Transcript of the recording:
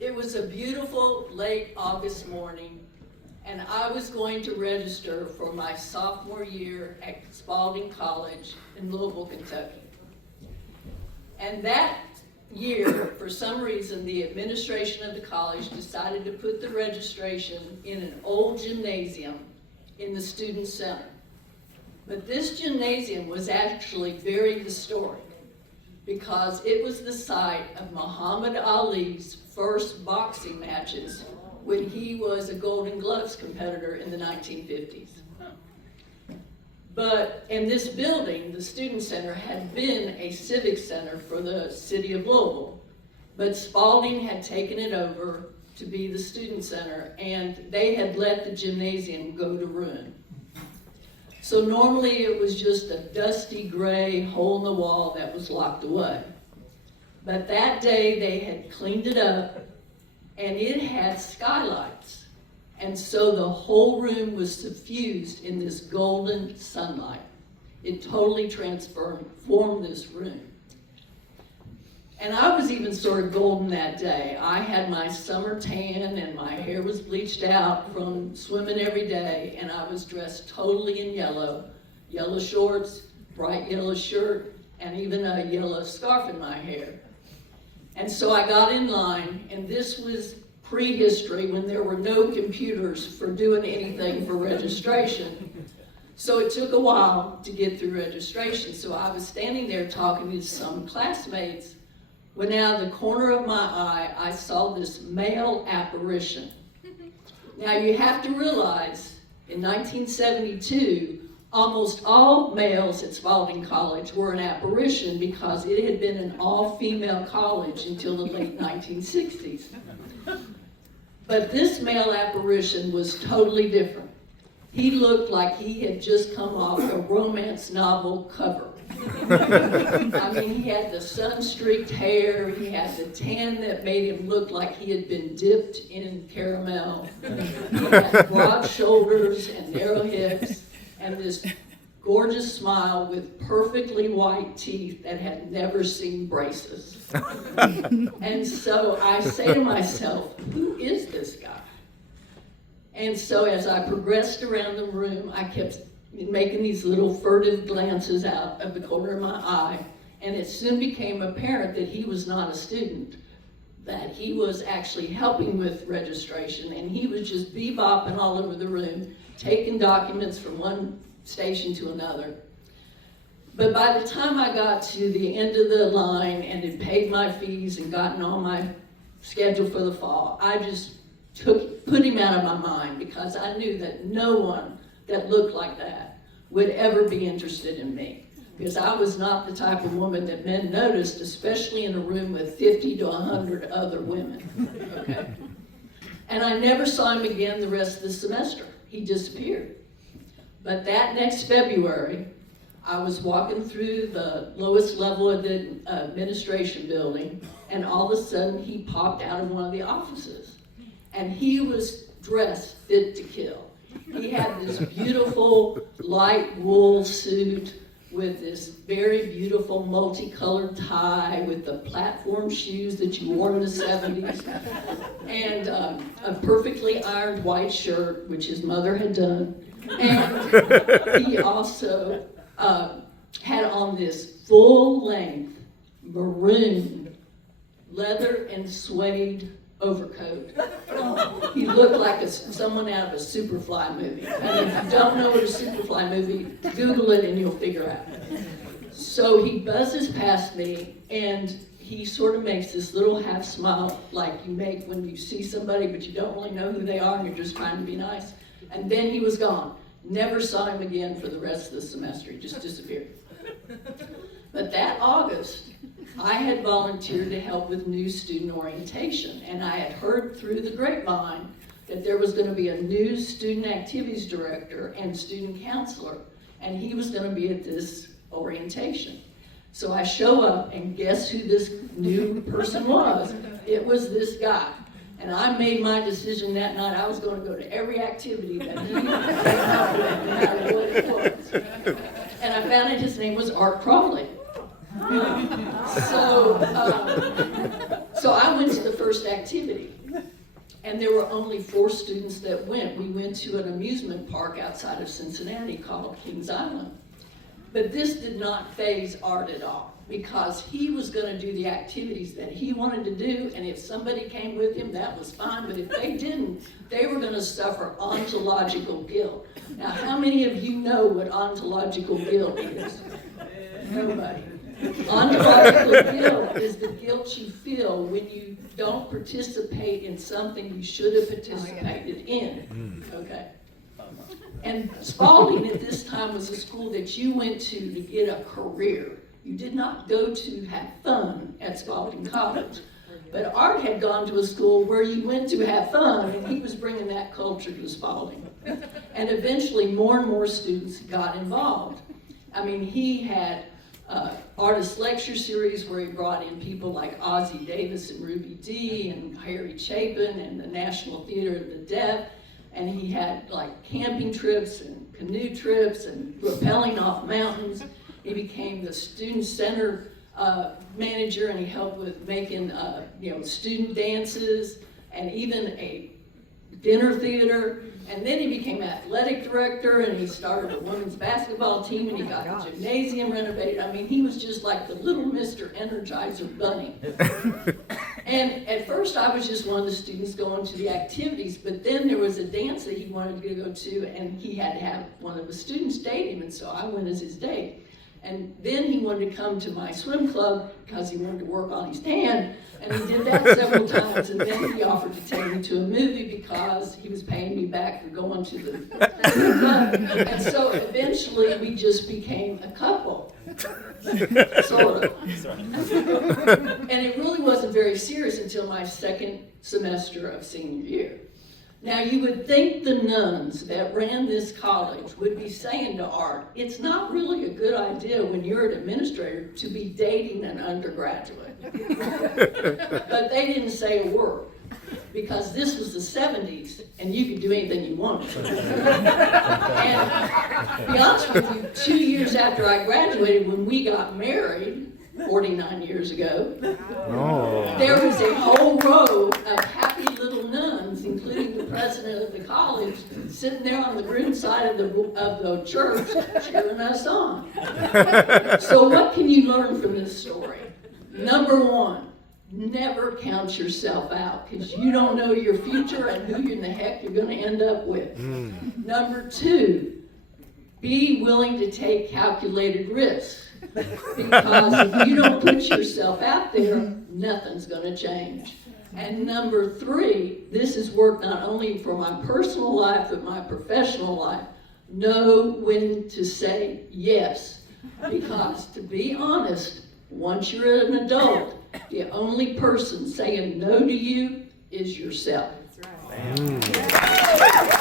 It was a beautiful late August morning, and I was going to register for my sophomore year at Spalding College in Louisville, Kentucky. And that year, for some reason, the administration of the college decided to put the registration in an old gymnasium in the student center. But this gymnasium was actually very historic because it was the site of Muhammad Ali's first boxing matches when he was a Golden Gloves competitor in the 1950s. And this building, the Student Center, had been a civic center for the city of Louisville, but Spalding had taken it over to be the Student Center, and they had let the gymnasium go to ruin. So normally it was just a dusty gray hole in the wall that was locked away. But that day they had cleaned it up, and it had skylights. And so the whole room was suffused in this golden sunlight. It totally transformed this room. And I was even sort of golden that day. I had my summer tan and my hair was bleached out from swimming every day, and I was dressed totally in yellow. Yellow shorts, bright yellow shirt, and even a yellow scarf in my hair. And so I got in line, and this was prehistory when there were no computers for doing anything for registration. So it took a while to get through registration. So I was standing there talking to some classmates when out of the corner of my eye, I saw this male apparition. Now you have to realize, in 1972, almost all males at Spalding College were an apparition because it had been an all-female college until the late 1960s. But this male apparition was totally different. He looked like he had just come off a romance novel cover. I mean, he had the sun-streaked hair, he had the tan that made him look like he had been dipped in caramel. He had broad shoulders and narrow hips, and this gorgeous smile with perfectly white teeth that had never seen braces. And so I say to myself, who is this guy? And so as I progressed around the room, I kept making these little furtive glances out of the corner of my eye, and it soon became apparent that he was not a student, that he was actually helping with registration, and he was just bebopping all over the room, taking documents from one station to another. But by the time I got to the end of the line and had paid my fees and gotten on my schedule for the fall, I just put him out of my mind because I knew that no one that looked like that would ever be interested in me. Because I was not the type of woman that men noticed, especially in a room with 50 to 100 other women, okay? And I never saw him again the rest of the semester. He disappeared. But that next February, I was walking through the lowest level of the administration building, and all of a sudden he popped out of one of the offices. And he was dressed fit to kill. He had this beautiful light wool suit with this very beautiful multicolored tie with the platform shoes that you wore in the 70s, and a perfectly ironed white shirt, which his mother had done. And he also had on this full-length maroon leather and suede overcoat. He looked like someone out of a Superfly movie. And if you don't know what a Superfly movie, Google it and you'll figure out. So he buzzes past me, and he sort of makes this little half smile like you make when you see somebody but you don't really know who they are and you're just trying to be nice. And then he was gone. Never saw him again for the rest of the semester. He just disappeared. But that August, I had volunteered to help with new student orientation, and I had heard through the grapevine that there was going to be a new student activities director and student counselor, and he was going to be at this orientation. So I show up, and guess who this new person was? It was this guy. And I made my decision that night. I was going to go to every activity that he came up with, no matter what it was. And I found out his name was Crawley. So I went to the first first activity. And there were only 4 students that went. We went to an amusement park outside of Cincinnati called Kings Island. But this did not faze Art at all, because he was going to do the activities that he wanted to do, and if somebody came with him, that was fine, but if they didn't, they were going to suffer ontological guilt. Now, how many of you know what ontological guilt is? Nobody. Ontological guilt is the guilt you feel when you don't participate in something you should have participated in. Okay. And Spalding at this time was a school that you went to get a career. You did not go to have fun at Spalding College. But Art had gone to a school where you went to have fun, and he was bringing that culture to Spalding. And eventually more and more students got involved. I mean, he had artist lecture series where he brought in people like Ossie Davis and Ruby Dee and Harry Chapin and the National Theater of the Deaf. And he had like camping trips and canoe trips and rappelling off mountains. He became the student center manager, and he helped with making student dances and even a dinner theater. And then he became athletic director, and he started a women's basketball team, and he got the gymnasium renovated. I mean, he was just like the little Mr. Energizer Bunny. And at first I was just one of the students going to the activities, but then there was a dance that he wanted to go to, and he had to have one of the students date him, and so I went as his date. And then he wanted to come to my swim club because he wanted to work on his tan, and he did that several times, and then he offered to take me to a movie because he was paying me back for going to the club. And so eventually we just became a couple. Sort of. And it really wasn't very serious until my second semester of senior year. Now, you would think the nuns that ran this college would be saying to Art, it's not really a good idea when you're an administrator to be dating an undergraduate. But they didn't say a word, because this was the 70s and you could do anything you wanted. And to be honest with you, 2 years after I graduated, when we got married, 49 years ago, there was a whole row of happy little nuns, including the president of the college, sitting there on the groom side of the church cheering us on. So what can you learn from this story? Number 1, never count yourself out, because you don't know your future and who in the heck you're going to end up with. Number 2, be willing to take calculated risks. Because if you don't put yourself out there, nothing's going to change. And number 3, this has worked not only for my personal life, but my professional life. Know when to say yes. Because to be honest, once you're an adult, the only person saying no to you is yourself. That's right.